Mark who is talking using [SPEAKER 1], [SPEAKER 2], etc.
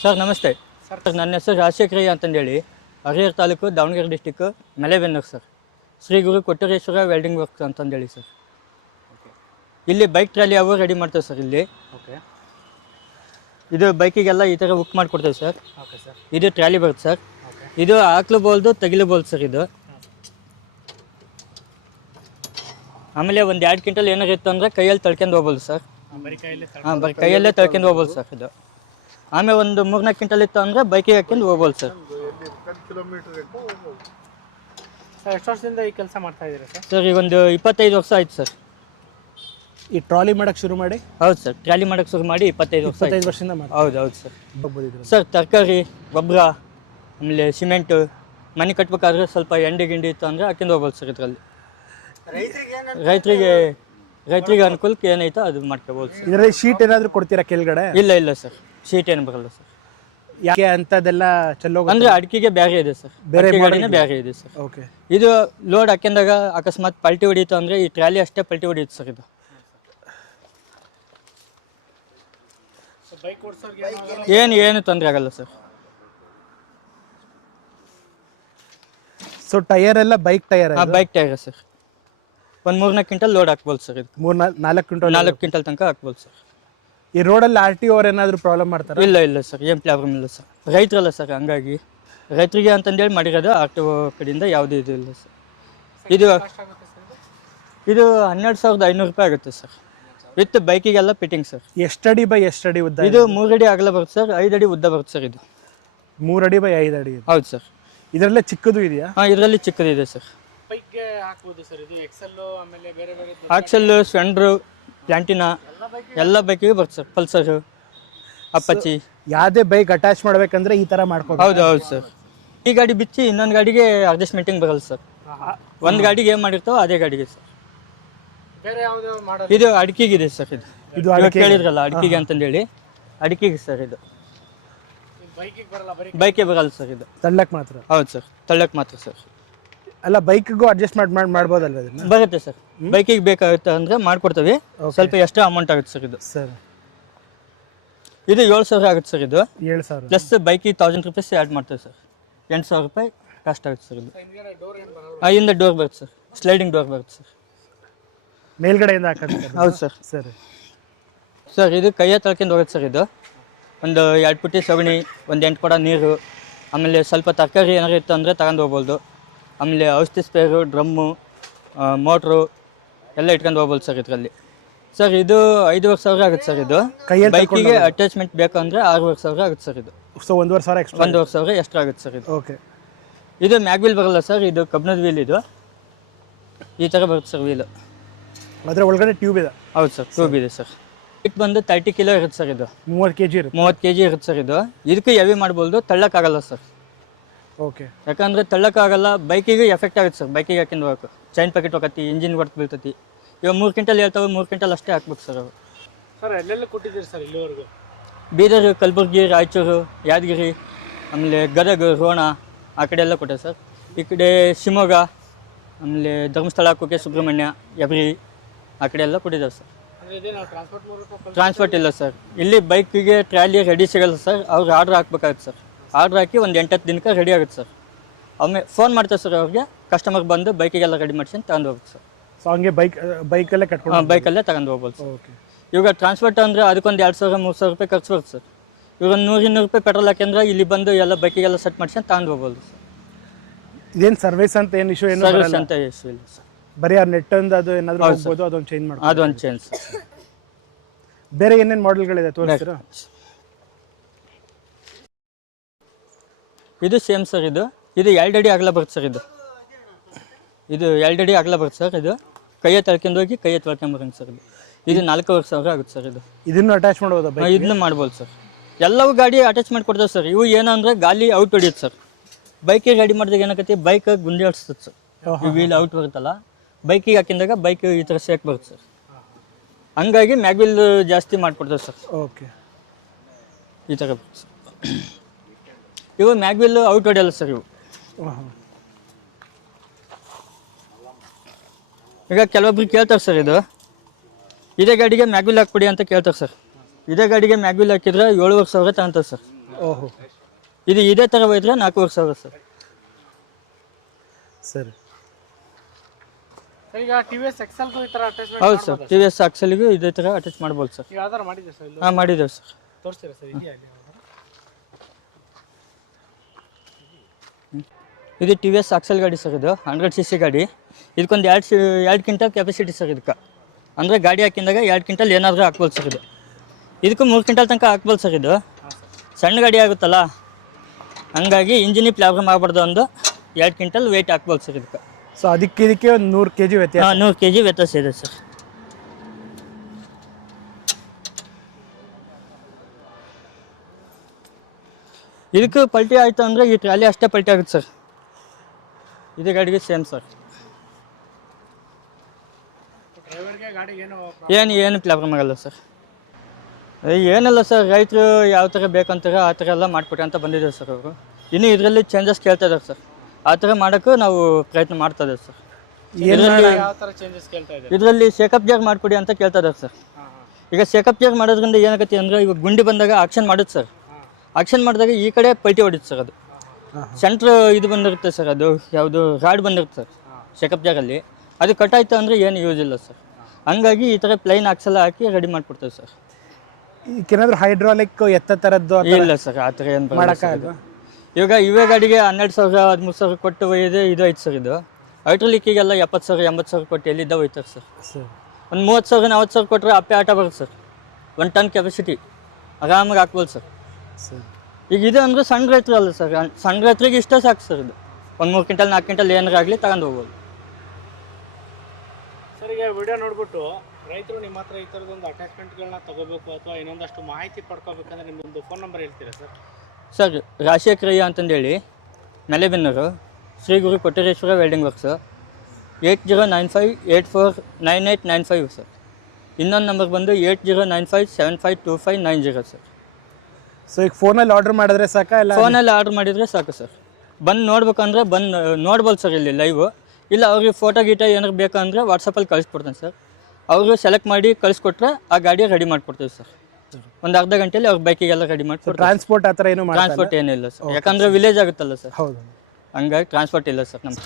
[SPEAKER 1] Sir ನಮಸ್ತೆ. Sir ನನ್ನ ಹೆಸರು ರಾಜಶೇಖರಯ್ಯ ಅಂತಂದೇಳಿ. Harihara taluk Davanagere district Malebennur sir. Shri Guru Kottareshwara welding works ಅಂತಂದೇಳಿ ಸರ್. ಇಲ್ಲಿ ಬೈಕ್ ಟ್ರಾಲಿ ಯಾವಾಗ ರೆಡಿ ಮಾಡ್ತೇವೆ ಸರ್ ಇಲ್ಲಿ.
[SPEAKER 2] ಓಕೆ.
[SPEAKER 1] ಇದು ಬೈಕಿಗೆಲ್ಲ ಈ ಥರ ಬುಕ್ ಮಾಡಿಕೊಡ್ತೇವೆ ಸರ್.
[SPEAKER 2] Okay sir.
[SPEAKER 1] ಇದು ಟ್ರಾಲಿ ಬರುತ್ತೆ ಸರ್. ಇದು ಹಾಕ್ಲಬೋಲ್ದು ತೆಗಿಲಬೋಲ್ದು ಸರ್ ಇದು. ಆಮೇಲೆ ಒಂದು ಎರಡು ಕ್ವಿಂಟಲ್ ಏನಾರು ಇತ್ತು ಅಂದರೆ ಕೈಯಲ್ಲಿ ತಳ್ಕೊಂಡು ಹೋಗ್ಬೋದು ಸರ್. ಹಾಂ ಬರೀ ಕೈಯಲ್ಲೇ ತಳ್ಕೊಂಡು ಹೋಗ್ಬೋದು ಸರ್ ಇದು. ಆಮೇಲೆ ಒಂದು ಮೂರ್ನಾಲ್ಕು ಕ್ವಿಂಟಲ್ ಇತ್ತು ಅಂದರೆ ಬೈಕಿಗೆ ಹಾಕೊಂಡು ಹೋಗ್ಬೋದು ಸರ್.
[SPEAKER 2] ಸರ್ ಎಷ್ಟು ವರ್ಷದಿಂದ ಈ ಕೆಲಸ ಮಾಡ್ತಾ ಇದ್ದೀರಾ ಸರ್?
[SPEAKER 1] ಸರ್ ಈಗ ಒಂದು ಇಪ್ಪತ್ತೈದು ವರ್ಷ ಆಯ್ತು ಸರ್.
[SPEAKER 2] ಈ ಟ್ರಾಲಿ ಮಾಡಕ್ಕೆ ಶುರು ಮಾಡಿ?
[SPEAKER 1] ಹೌದು ಸರ್ ಟ್ರಾಲಿ ಮಾಡೋಕೆ ಶುರು ಮಾಡಿ ಇಪ್ಪತ್ತೈದು ವರ್ಷ ಐದು
[SPEAKER 2] ಇಪ್ಪತ್ತೈದು ವರ್ಷದಿಂದ ಮಾಡ್ತಾ
[SPEAKER 1] ಹೌದು ಹೌದು ಸರ್. ಸರ್ ತರಕಾರಿ ಗೊಬ್ಬರ ಆಮೇಲೆ ಸಿಮೆಂಟು ಮನೆ ಕಟ್ಬೇಕಾದ್ರೆ ಸ್ವಲ್ಪ ಎಂಡಿ ಗಿಂಡಿ ಇತ್ತು ಅಂದರೆ ಹಾಕೊಂಡು ಹೋಗ್ಬೋದು ಸರ್ ಇದರಲ್ಲಿ. ರೈತರಿಗೆ ರೈತರಿಗೆ ಅನುಕೂಲಕ್ಕೆ ಏನೈತೋ ಅದು ಮಾಡ್ಕೋಬೋದು ಸರ್.
[SPEAKER 2] ಇದರಲ್ಲಿ ಶೀಟ್ ಏನಾದರೂ ಕೊಡ್ತೀರಾ ಕೆಳಗಡೆ?
[SPEAKER 1] ಇಲ್ಲ ಇಲ್ಲ ಸರ್. ಶೀಟ್ ಏನು ಬರಲ್ಲ ಸರ್?
[SPEAKER 2] ಯಾಕೆ ಅಂತದೆಲ್ಲ ಚಲೋ
[SPEAKER 1] ಅಂದ್ರೆ ಅಡಿಕೆಗೆ ಬೇರೆ ಇದೆ ಸರ್.
[SPEAKER 2] ಬೇರೆ model
[SPEAKER 1] ಬೇರೆ ಇದೆ ಸರ್.
[SPEAKER 2] ಓಕೆ
[SPEAKER 1] ಇದು ಲೋಡ್ ಹಾಕಿದಾಗ ಅಕಸ್ಮಾತ್ ಪಲ್ಟಿ ಹೊಡಿತು ಅಂದ್ರೆ ಈ ಟ್ರಾಲಿ ಅಷ್ಟೇ ಪಲ್ಟಿ ಹೊಡೀತು ಸರ್ ಇದು. ಏನು ಏನು ತೊಂದರೆ ಆಗಲ್ಲ ಸರ್.
[SPEAKER 2] ಸೊ ಟೈರ್ ಎಲ್ಲ ಬೈಕ್ ಟೈರ್
[SPEAKER 1] ಹಾಂ ಬೈಕ್ ಟೈರ್ ಸರ್. ಒಂದು ಮೂರ್ನಾಲ್ಕು ಕ್ವಿಂಟಲ್ ಲೋಡ್ ಹಾಕ್ಬೋದು ಸರ್ ಇದು.
[SPEAKER 2] ಮೂರ್ ನಾಲ್- ನಾಲ್ಕು ಕ್ವಿಂಟಲ್
[SPEAKER 1] ನಾಲ್ಕು ಕ್ವಿಂಟಲ್ ತನಕ ಹಾಕ್ಬೋದು ಸರ್.
[SPEAKER 2] ಈ ರೋಡಲ್ಲಿ ಆರ್ ಟಿ ಓರ್ ಏನಾದರೂ ಪ್ರಾಬ್ಲಮ್ ಮಾಡ್ತಾರೆ?
[SPEAKER 1] ಇಲ್ಲ ಇಲ್ಲ ಸರ್ ಏನು ಪ್ರಾಬ್ಲಮ್ ಇಲ್ಲ ಸರ್ ರೈತರಲ್ಲ ಸರ್ ಹಂಗಾಗಿ. ರೈತರಿಗೆ ಅಂತಂದೇಳಿ ಮಾಡಿರೋದು ಆರ್ ಟಿ ಓ ಕಡೆಯಿಂದ ಯಾವುದೇ ಇದು ಇಲ್ಲ ಸರ್ ಇದು ಇದು ಹನ್ನೆರಡು ಸಾವಿರದ ಐನೂರು ರೂಪಾಯಿ ಆಗುತ್ತೆ ಸರ್ ವಿತ್ ಬೈಕಿಗೆಲ್ಲ ಫಿಟ್ಟಿಂಗ್ ಸರ್
[SPEAKER 2] ಎಷ್ಟಡಿ ಬೈ ಎಷ್ಟಡಿ ಉದ್ದ
[SPEAKER 1] ಇದು ಮೂರು ಅಡಿ ಅಗಲ ಬರುತ್ತೆ ಸರ್ ಐದು ಅಡಿ ಉದ್ದ ಬರುತ್ತೆ ಸರ್ ಇದು.
[SPEAKER 2] ಮೂರು ಅಡಿ ಬೈ ಐದು ಅಡಿ
[SPEAKER 1] ಹೌದು ಸರ್
[SPEAKER 2] ಇದರಲ್ಲೇ ಚಿಕ್ಕದು ಇದೆಯಾ?
[SPEAKER 1] ಹಾಂ ಇದರಲ್ಲಿ ಚಿಕ್ಕದು ಇದೆ ಸರ್
[SPEAKER 2] ಬೈಕ್ಗೆ ಹಾಕ್ಬೋದು ಸರ್ ಇದು ಎಕ್ಸೆಲ್ಲು ಆಮೇಲೆ ಬೇರೆ ಬೇರೆ
[SPEAKER 1] ಆಕ್ಸೆಲ್ಲು ಸ್ವೆಂಡ್ರು ಪ್ಲಾಂಟಿನಾ ಎಲ್ಲ ಬೈಕಿಗೆ ಬರುತ್ತೆ ಸರ್ ಪಲ್ಸರ್ ಅಪ್ಪಚ್ಚಿ
[SPEAKER 2] ಯಾವುದೇ ಬೈಕ್ ಅಟ್ಯಾಚ್ ಮಾಡ್ಬೇಕಂದ್ರೆ ಈ ತರ ಮಾಡ್ಕೊಂಡು
[SPEAKER 1] ಹೌದು ಹೌದು ಸರ್. ಈ ಗಾಡಿ ಬಿಚ್ಚಿ ಇನ್ನೊಂದು ಗಾಡಿಗೆ ಅಡ್ಜಸ್ಟ್ಮೆಂಟಿಂಗ್ ಬರಲ್ಲ ಸರ್. ಒಂದು ಗಾಡಿಗೆ ಏನು ಮಾಡಿರ್ತಾವೋ ಅದೇ ಗಾಡಿಗೆ ಸರ್.
[SPEAKER 2] ಬೇರೆ ಯಾವುದೇ ಮಾಡೋ
[SPEAKER 1] ಇದು ಅಡಿಕೆಗಿದೆ ಸರ್ ಇದು.
[SPEAKER 2] ಇದು
[SPEAKER 1] ಕೇಳಿದ್ರಲ್ಲ
[SPEAKER 2] ಅಡಿಕೆಗೆ?
[SPEAKER 1] ಕೇಳಿದ್ರಲ್ಲ ಅಡಿಕೆಗೆ ಅಂತಂದೇಳಿ. ಅಡಿಕೆಗೆ ಸರ್ ಇದು.
[SPEAKER 2] ಬೈಕಿಗೆ ಬರಲ್ಲ ಬರೀ
[SPEAKER 1] ಬೈಕೆ ಬರಲ್ಲ ಸರ್ ಇದು.
[SPEAKER 2] ತಳ್ಳಕ್ ಮಾತ್ರ.
[SPEAKER 1] ಹೌದು ಸರ್ ತಳ್ಳಕ್ಕೆ ಮಾತ್ರ ಸರ್.
[SPEAKER 2] ಅಲ್ಲ ಬೈಕ್ಗೂ ಅಡ್ಜಸ್ಟ್ ಮಾಡಿ ಮಾಡಿ ಮಾಡ್ಬೋದಲ್ವ
[SPEAKER 1] ಬರುತ್ತೆ ಸರ್. ಬೈಕಿಗೆ ಬೇಕಾಗುತ್ತೆ ಅಂದರೆ ಮಾಡ್ಕೊಡ್ತೀವಿ. ಸ್ವಲ್ಪ ಎಷ್ಟು ಅಮೌಂಟ್ ಆಗುತ್ತೆ ಸರ್ ಇದು.
[SPEAKER 2] ಸರ್.
[SPEAKER 1] ಇದು ಏಳು ಸಾವಿರ ಆಗುತ್ತೆ ಸರ್ ಇದು.
[SPEAKER 2] ಏಳು ಸಾವಿರ.
[SPEAKER 1] ಪ್ಲಸ್ ಬೈಕಿಗೆ ತೌಸಂಡ್ ರುಪೀಸ್ ಆ್ಯಡ್ ಮಾಡ್ತೇವೆ ಸರ್. ಎಂಟು ಸಾವಿರ ರೂಪಾಯಿ ಕಾಸ್ಟ್ ಆಗುತ್ತೆ ಸರ್ ಇದು. ಹಿಂದೆ ಡೋರ್ ಬರುತ್ತೆ ಸರ್. ಸ್ಲೈಡಿಂಗ್ ಡೋರ್ ಬರುತ್ತೆ ಸರ್.
[SPEAKER 2] ಮೇಲ್ಗಡೆಯಿಂದ ಹಾಕೋದು
[SPEAKER 1] ಹೌದು ಸರ್.
[SPEAKER 2] ಸರ್.
[SPEAKER 1] ಸರ್ ಇದು ಕೈಯ ತಳ್ಕೊಂಡು ಹೋಗುತ್ತೆ ಸರ್ ಇದು. ಒಂದು ಎರಡು ಪುಟ್ಟಿ ಸಗಣಿ ಒಂದು ಎಂಟು ಕೊಡ ನೀರು ಆಮೇಲೆ ಸ್ವಲ್ಪ ತರಕಾರಿ ಏನಾರು ಇತ್ತು ಅಂದರೆ ತಗೊಂಡು ಹೋಗ್ಬೋದು. ಆಮೇಲೆ ಔಷಧಿ ಸ್ಪೇರು ಡ್ರಮ್ಮು ಮೋಟ್ರು ಎಲ್ಲ ಇಟ್ಕೊಂಡು ಹೋಗ್ಬೋದು ಸರ್ ಇದರಲ್ಲಿ. ಸರ್ ಇದು ಐದುವರೆ ಸಾವಿರ ಆಗುತ್ತೆ ಸರ್ ಇದು.
[SPEAKER 2] ಕೈಯಲ್ಲಿ
[SPEAKER 1] ಬೈಕಿಗೆ ಅಟ್ಯಾಚ್ಮೆಂಟ್ ಬೇಕು ಅಂದರೆ ಆರೂವರೆ ಸಾವಿರ ಆಗುತ್ತೆ ಸರ್ ಇದು.
[SPEAKER 2] ಸೊ ಒಂದೂವರೆ ಸಾವಿರ ಎಕ್ಸ್ಟ್ರಾ
[SPEAKER 1] ಒಂದೂವರೆ ಸಾವಿರ ಎಕ್ಸ್ಟ್ರಾ ಆಗುತ್ತೆ ಸರ್ ಇದು.
[SPEAKER 2] ಓಕೆ.
[SPEAKER 1] ಇದು ಮ್ಯಾಗ್ ವೀಲ್ ಬರಲ್ಲ ಸರ್ ಇದು ಕಬ್ಬಿಣದ ವೀಲ್ ಇದು. ಈ ಥರ ಬರುತ್ತೆ ಸರ್ ವೀಲು.
[SPEAKER 2] ಅದರ ಒಳಗಡೆ ಟ್ಯೂಬ್ ಇದೆ?
[SPEAKER 1] ಹೌದು ಸರ್ ಟ್ಯೂಬ್ ಇದೆ ಸರ್. ಇಟ್ ಬಂದು ತರ್ಟಿ ಕಿಲೋ ಇರುತ್ತೆ ಸರ್ ಇದು.
[SPEAKER 2] ಮೂವತ್ತು ಕೆ ಜಿ ಇರುತ್ತೆ?
[SPEAKER 1] ಮೂವತ್ತು ಕೆ ಜಿ ಇರುತ್ತೆ ಸರ್ ಇದು. ಇದಕ್ಕೆ ಹೆವಿ ಮಾಡ್ಬೋದು ತಳ್ಳಕ್ಕಾಗಲ್ಲ ಸರ್.
[SPEAKER 2] ಓಕೆ
[SPEAKER 1] ಯಾಕಂದರೆ ತಳ್ಳಕ್ಕಾಗಲ್ಲ ಬೈಕಿಗೆ ಎಫೆಕ್ಟ್ ಆಗುತ್ತೆ ಸರ್ ಬೈಕಿಗೆ ಹಾಕಿಂದ ಹೋಗಕ್ಕೆ ಚೈನ್ ಪ್ಯಾಕೆಟ್ ಹೋಗತ್ತಿ ಇಂಜಿನ್ ಹೊಡ್ತು ಬೀಳ್ತತಿ. ಇವಾಗ ಮೂರು ಕ್ವಿಂಟಲ್ ಹೇಳ್ತಾವೆ ಮೂರು ಕ್ವಿಂಟಲ್ ಅಷ್ಟೇ ಹಾಕ್ಬೇಕು ಸರ್ ಅವು
[SPEAKER 2] ಸರ್ ಎಲ್ಲೆಲ್ಲ ಕೊಟ್ಟಿದ್ದೀರಿ ಸರ್ ಇಲ್ಲಿವರೆಗೂ?
[SPEAKER 1] ಬೀದರ್ ಕಲಬುರ್ಗಿ ರಾಯಚೂರು ಯಾದಗಿರಿ ಆಮೇಲೆ ಗದಗ ರೋಣ ಆ ಕಡೆ ಎಲ್ಲ ಕೊಟ್ಟೆ ಸರ್ ಈ ಕಡೆ ಶಿವಮೊಗ್ಗ ಆಮೇಲೆ ಧರ್ಮಸ್ಥಳ ಕುಕ್ಕೆ ಸುಬ್ರಹ್ಮಣ್ಯ ಎಬ್ರಿ ಆ ಕಡೆ ಎಲ್ಲ ಕೊಟ್ಟಿದ್ದಾರೆ ಸರ್
[SPEAKER 2] ಟ್ರಾನ್ಸ್ಪೋರ್ಟ್
[SPEAKER 1] ಇಲ್ಲ ಸರ್ ಇಲ್ಲಿ ಬೈಕಿಗೆ ಟ್ರಾಲಿ ರೆಡಿ ಸಿಗಲ್ಲ ಸರ್ ಅವ್ರಿಗೆ ಆರ್ಡ್ರ್ ಹಾಕ್ಬೇಕಾಗುತ್ತೆ ಸರ್ ಆರ್ಡ್ರ್ ಹಾಕಿ ಒಂದು ಎಂಟತ್ತು ದಿನಕ್ಕೆ ರೆಡಿ ಆಗುತ್ತೆ ಸರ್. ಒಮ್ಮೆ ಫೋನ್ ಮಾಡ್ತಾರೆ ಸರ್ ಅವ್ರಿಗೆ. ಕಸ್ಟಮರ್ ಬಂದು ಬೈಕಿಗೆಲ್ಲ ರೆಡಿ ಮಾಡ್ಸ್ಕೊಂಡು ತಗೊಂಡು ಹೋಗುತ್ತೆ ಸರ್.
[SPEAKER 2] ಸೊ ಹಂಗೆ ಬೈಕ್ ಬೈಕಲ್ಲೇ ಕಟ್ಕೊಂಡು
[SPEAKER 1] ಹಾಂ ಬೈಕಲ್ಲೇ ತಗೊಂಡು ಹೋಗ್ಬೋದು ಸರ್.
[SPEAKER 2] ಓಕೆ
[SPEAKER 1] ಇವಾಗ ಟ್ರಾನ್ಸ್ಪೋರ್ಟ್ ಅಂದರೆ ಅದಕ್ಕೊಂದು ಎರಡು ಸಾವಿರ ಮೂರು ಸಾವಿರ ರೂಪಾಯಿ ಖರ್ಚು ಬರುತ್ತೆ ಸರ್. ಇವಾಗ ಒಂದು ನೂರು ಇನ್ನೂರು ರೂಪಾಯಿ ಪೆಟ್ರೋಲ್ ಹಾಕಿದ್ರೆ ಇಲ್ಲಿ ಬಂದು ಎಲ್ಲ ಬೈಕಿಗೆಲ್ಲ ಸೆಟ್ ಮಾಡ್ಸ್ಕೊಂಡು ತಗೊಂಡು ಹೋಗ್ಬೋದು ಸರ್.
[SPEAKER 2] ಇದೇನು ಸರ್ವಿಸ್ ಅಂತ ಏನು ಇಶ್ಯೂ ಏನು
[SPEAKER 1] ಸರ್ವಿಸ್ ಅಂತ ಇಶ್ಯೂ ಇಲ್ಲ ಸರ್.
[SPEAKER 2] ಬರೀ ಆ ನೆಟ್ ಒಂದು ಅದು ಏನಾದರೂ ಹೋಗ್ಬೋದು ಅದೊಂದು ಚೇಂಜ್ ಮಾಡಿ
[SPEAKER 1] ಅದೊಂದು ಚೇಂಜ್
[SPEAKER 2] ಬೇರೆ ಏನೇನು ಮಾಡೆಲ್ಗಳಿದೆ ತೋರಿಸ್ತೀರಾ?
[SPEAKER 1] ಇದು ಸೇಮ್ ಸರ್ ಇದು. ಇದು ಎರಡು ಅಡಿ ಆಗಲ ಬರುತ್ತೆ ಸರ್ ಇದು. ಇದು ಎರಡು ಅಡಿ ಆಗಲ ಬರುತ್ತೆ ಸರ್ ಇದು. ಕೈಯ ತಳ್ಕೊಂಡು ಹೋಗಿ ಕೈಯ ತೊಳ್ಕೊಂಬರಂಗೆ ಸರ್ ಇದು. ಇದು ನಾಲ್ಕೂವರೆ ಸಾವಿರ ಆಗುತ್ತೆ ಸರ್ ಇದು.
[SPEAKER 2] ಇದನ್ನು ಅಟ್ಯಾಚ್ ಮಾಡ್ಬೋದಾ
[SPEAKER 1] ಹಾ, ಇದನ್ನ ಮಾಡ್ಬೋದು ಸರ್ ಎಲ್ಲವೂ ಗಾಡಿ ಅಟ್ಯಾಚ್ ಮಾಡಿಕೊಡ್ತೇವೆ ಸರ್ ಇವು ಏನಂದ್ರೆ ಗಾಲಿ ಔಟ್ ಹೊಡಿಯುತ್ತೆ ಸರ್ ಬೈಕಿಗೆ ರೆಡಿ ಮಾಡಿದಾಗ ಏನಾಗತ್ತೆ? ಬೈಕ್ ಗುಂಡಿ ಆಡಿಸ್ತದೆ ಸರ್ ಈ ವೀಲ್ ಔಟ್ ಬರುತ್ತಲ್ಲ ಬೈಕಿಗೆ ಹಾಕಿದಾಗ ಬೈಕ್ ಈ ಥರ ಸೇಕ್ ಬರುತ್ತೆ ಸರ್ ಹಂಗಾಗಿ ಮ್ಯಾಗ್ವಿಲ್ ಜಾಸ್ತಿ ಮಾಡಿಕೊಡ್ತೇವೆ ಸರ್
[SPEAKER 2] ಓಕೆ
[SPEAKER 1] ಈ ಥರ ಬರುತ್ತೆ ಸರ್ ಇವು ಮ್ಯಾಗ್ವಿಲ್ ಔಟ್ ಹೊಡೆಯಲ್ಲ ಸರ್ ಇವು. ಈಗ ಕೆಲವೊಬ್ರು ಕೇಳ್ತಾರೆ ಸರ್ ಇದು. ಇದೇ ಗಾಡಿಗೆ ಮ್ಯಾಗ್ವಿಲ್ ಹಾಕ್ಬಿಡಿ ಅಂತ ಕೇಳ್ತಾರೆ ಸರ್. ಇದೇ ಗಾಡಿಗೆ ಮ್ಯಾಗ್ವಿಲ್ ಹಾಕಿದ್ರೆ ಏಳುವರೆ ಸಾವಿರ ತಗೊಂತಾರೆ ಸರ್.
[SPEAKER 3] ಓಹೋ.
[SPEAKER 1] ಇದು ಇದೇ ಥರ ಹೋಯ್ದ್ರೆ ನಾಲ್ಕೂವರೆ ಸಾವಿರ ಸರ್.
[SPEAKER 3] ಸರಿ.
[SPEAKER 1] ಹೌದು ಸರ್ ಟಿ ವಿ ಎಸ್ ಎಕ್ಸಲ್ಗೂ ಇದೇ ಥರ ಅಟ್ಯಾಚ್ ಮಾಡ್ಬೋದು ಸರ್. ಹಾಂ ಮಾಡಿದ್ದೇವೆ ಸರ್
[SPEAKER 2] ತೋರಿಸ್ತೀರಾ ಸರ್ ಇದೆಯಾ ಅಲ್ಲಿ ಯಾವ್ದಾರು?
[SPEAKER 1] ಇದು ಟಿ ವಿ ಎಸ್ ಆಕ್ಸಲ್ ಗಾಡಿ ಸರ್ ಇದು ಹಂಡ್ರೆಡ್ ಸಿ ಸಿ ಗಾಡಿ. ಇದಕ್ಕೊಂದು ಎರಡು ಸಿ ಎರಡು ಕ್ವಿಂಟಲ್ ಕೆಪಾಸಿಟಿ ಸರ್ ಇದಕ್ಕೆ. ಅಂದರೆ ಗಾಡಿ ಹಾಕಿದಾಗ ಎರಡು ಕ್ವಿಂಟಲ್ ಏನಾದರೂ ಹಾಕ್ಬೋದು ಸರ್ ಇದು. ಇದಕ್ಕೂ ಮೂರು ಕ್ವಿಂಟಲ್ ತನಕ ಹಾಕ್ಬೋದು ಸರ್ ಇದು. ಸಣ್ಣ ಗಾಡಿ ಆಗುತ್ತಲ್ಲ? ಹಂಗಾಗಿ ಇಂಜಿನಿ ಪ್ರಾಬ್ಲಮ್ ಆಗ್ಬಾರ್ದು ಒಂದು ಎರಡು ಕಿಂಟಲ್ ವೆಯ್ಟ್ ಹಾಕ್ಬೋದು ಸರ್ ಇದಕ್ಕೆ.
[SPEAKER 3] ಸೊ ಅದಕ್ಕೆ ಇದಕ್ಕೆ ಒಂದು ನೂರು ಕೆ ಜಿ ವ್ಯತ್ಯಾಸ.
[SPEAKER 1] ಹಾಂ ನೂರು ಕೆ ಜಿ ವ್ಯತ್ಯಾಸ ಇದೆ ಸರ್. ಇದಕ್ಕೆ ಪಲ್ಟಿ ಆಯಿತು ಅಂದರೆ ಈ ಟ್ರಾಲಿ ಅಷ್ಟೇ ಪಲ್ಟಿ ಆಗುತ್ತೆ ಸರ್. ಇದೇ ಗಾಡಿಗೆ ಸೇಮ್ ಸರ್.
[SPEAKER 2] ಏನು
[SPEAKER 1] ಏನು ಏನು ಪ್ರಾಬ್ಲಮ್ ಆಗಲ್ಲ ಸರ್. ಏ, ಏನಿಲ್ಲ ಸರ್ ರೈತರು ಯಾವ ಥರ ಬೇಕಂತಾರೆ ಆ ಥರ ಎಲ್ಲ ಮಾಡಿಕೊಟ್ಟೆ ಅಂತ ಬಂದಿದ್ದಾರೆ ಸರ್ ಅವರು. ಇನ್ನು ಇದರಲ್ಲಿ ಚೇಂಜಸ್ ಕೇಳ್ತಾ ಇದ್ದಾರೆ ಸರ್. ಆ ಥರ ಮಾಡೋಕ್ಕೂ ನಾವು ಪ್ರಯತ್ನ ಮಾಡ್ತಾ ಇದ್ದೇವೆ ಸರ್. ಇದರಲ್ಲಿ ಇದರಲ್ಲಿ ಶೇಕಪ್ ಜಾರ್ ಮಾಡಿಕೊಡಿ ಅಂತ ಕೇಳ್ತಾ ಇದ್ದಾರೆ ಸರ್. ಈಗ ಶೇಕಪ್ ಜಾರ್ ಮಾಡೋದ್ರಿಂದ ಏನಾಗುತ್ತೆ ಅಂದರೆ ಇವಾಗ ಗುಂಡಿ ಬಂದಾಗ ಆಕ್ಷನ್ ಮಾಡುತ್ತೆ ಸರ್. ಆಕ್ಷನ್ ಮಾಡಿದಾಗ ಈ ಕಡೆ ಪಲ್ಟಿ ಹೊಡಿತು ಸರ್ ಅದು. ಸೆಂಟ್ರ್ ಇದು ಬಂದಿರುತ್ತೆ ಸರ್ ಅದು ಯಾವುದು ರಾಡ್ ಬಂದಿರುತ್ತೆ ಸರ್ ಚೆಕಪ್ ಜಾಗಲ್ಲಿ. ಅದು ಕಟ್ಟಾಯ್ತು ಅಂದರೆ ಏನು ಯೂಸ್ ಇಲ್ಲ ಸರ್. ಹಂಗಾಗಿ ಈ ಥರ ಪ್ಲೈನ್ ಆಕ್ಸೆಲ್ಲ ಹಾಕಿ ರೆಡಿ ಮಾಡಿಕೊಡ್ತೇವೆ ಸರ್.
[SPEAKER 3] ಏನಾದರೂ ಹೈಡ್ರಾಲಿಕ್ ಎತ್ತ ಥರದ್ದು
[SPEAKER 1] ಇಲ್ಲ ಸರ್ ಆ ಥರ ಏನು
[SPEAKER 3] ಮಾಡೋಕ್ಕಾಗಲ್ವಾ?
[SPEAKER 1] ಇವಾಗ ಇವೇ ಗಾಡಿಗೆ ಹನ್ನೆರಡು ಸಾವಿರ ಹದಿಮೂರು ಸಾವಿರ ಕೊಟ್ಟು ಒಯ್ಯೋದು ಇದು ಐತೆ ಸರ್ ಇದು. ಹೈಡ್ರಾಲಿಕ್ಕಿಗೆಲ್ಲ ಎಪ್ಪತ್ತು ಸಾವಿರ ಎಂಬತ್ತು ಸಾವಿರ ಕೊಟ್ಟು ಎಲ್ಲಿದ್ದ ಹೋಯ್ತಾರೆ ಸರ್.
[SPEAKER 3] ಸರ್.
[SPEAKER 1] ಒಂದು ಮೂವತ್ತು ಸಾವಿರ ನಲ್ವತ್ತು ಸಾವಿರ ಕೊಟ್ಟರೆ ಅಪ್ಪೆ ಆಟ ಬರುತ್ತೆ ಸರ್. ಒನ್ ಟನ್ ಕೆಪಾಸಿಟಿ ಆರಾಮಾಗಿ ಹಾಕ್ಬೋದು ಸರ್.
[SPEAKER 3] ಸರಿ.
[SPEAKER 1] ಈಗ ಇದು ಅಂದ್ರೆ ಸಣ್ಣ ರೈತರು ಅಲ್ಲ ಸರ್. ಸಣ್ಣ ರೈತರಿಗೆ ಇಷ್ಟ ಸಾಕು ಸರ್ ಇದು. ಒಂದು ಮೂರು ಕ್ವಿಂಟಲ್ ನಾಲ್ಕು ಕ್ವಿಂಟಲ್ ಏನಾರ ಆಗ್ಲಿ ತಗೊಂಡು ಹೋಗ್ಬೋದು.
[SPEAKER 2] ಸರ್ ಈಗ ವಿಡಿಯೋ ನೋಡ್ಬಿಟ್ಟು ರೈತರು ನಿಮ್ಮ ಹತ್ರ ಈ ಥರದೊಂದು ಅಟ್ಯಾಚ್ಮೆಂಟ್ಗಳನ್ನ ತಗೋಬೇಕು ಅಥವಾ ಇನ್ನೊಂದಷ್ಟು ಮಾಹಿತಿ ಪಡ್ಕೋಬೇಕಂದ್ರೆ ನಿಮ್ಮೊಂದು ಫೋನ್ ನಂಬರ್ ಹೇಳ್ತೀರಾ ಸರ್?
[SPEAKER 1] ಸರ್ ರಾಜಶೇಖರಯ್ಯ ಅಂತಂದೇಳಿ Malebennur Shri Guru Kottareshwara welding works eight zero nine five eight four nine eight nine five sir. ಇನ್ನೊಂದು ನಂಬರ್ ಬಂದು eight zero nine five seven five two five nine zero sir.
[SPEAKER 3] So ಈಗ ಫೋನಲ್ಲಿ order ಮಾಡಿದ್ರೆ ಸಾಕಾ ಇಲ್ಲ?
[SPEAKER 1] ಫೋನಲ್ಲಿ order ಮಾಡಿದರೆ ಸಾಕು ಸರ್ ಬಂದು ನೋಡ್ಬೇಕಂದ್ರೆ ಬಂದು ನೋಡ್ಬೋದು ಸರ್ ಇಲ್ಲಿ ಲೈವ್ ಇಲ್ಲ ಅವ್ರಿಗೆ ಫೋಟೋ ಗೀಟೋ ಏನಾರು ಬೇಕಂದರೆ ವಾಟ್ಸಪ್ಪಲ್ಲಿ ಕಳಿಸ್ಕೊಡ್ತೇನೆ ಸರ್ ಅವರು ಸೆಲೆಕ್ಟ್ ಮಾಡಿ ಕಳಿಸ್ಕೊಟ್ರೆ ಆ ಗಾಡಿ ರೆಡಿ ಮಾಡಿಕೊಡ್ತೀವಿ ಸರ್ ಒಂದು ಅರ್ಧ ಗಂಟೆಯಲ್ಲಿ ಅವ್ರ ಬೈಕಿಗೆಲ್ಲ ರೆಡಿ ಮಾಡಿ
[SPEAKER 3] ಟ್ರಾನ್ಸ್ಪೋರ್ಟ್ ಆ ಥರ ಏನು
[SPEAKER 1] ಟ್ರಾನ್ಸ್ಪೋರ್ಟ್ ಏನಿಲ್ಲ ಸರ್ ಯಾಕಂದರೆ ವಿಲೇಜ್ ಆಗುತ್ತಲ್ಲ ಸರ್
[SPEAKER 3] ಹೌದು.
[SPEAKER 1] ಹಂಗಾಗಿ ಟ್ರಾನ್ಸ್ಪೋರ್ಟ್ ಇಲ್ಲ ಸರ್ ನಮ್ಗೆ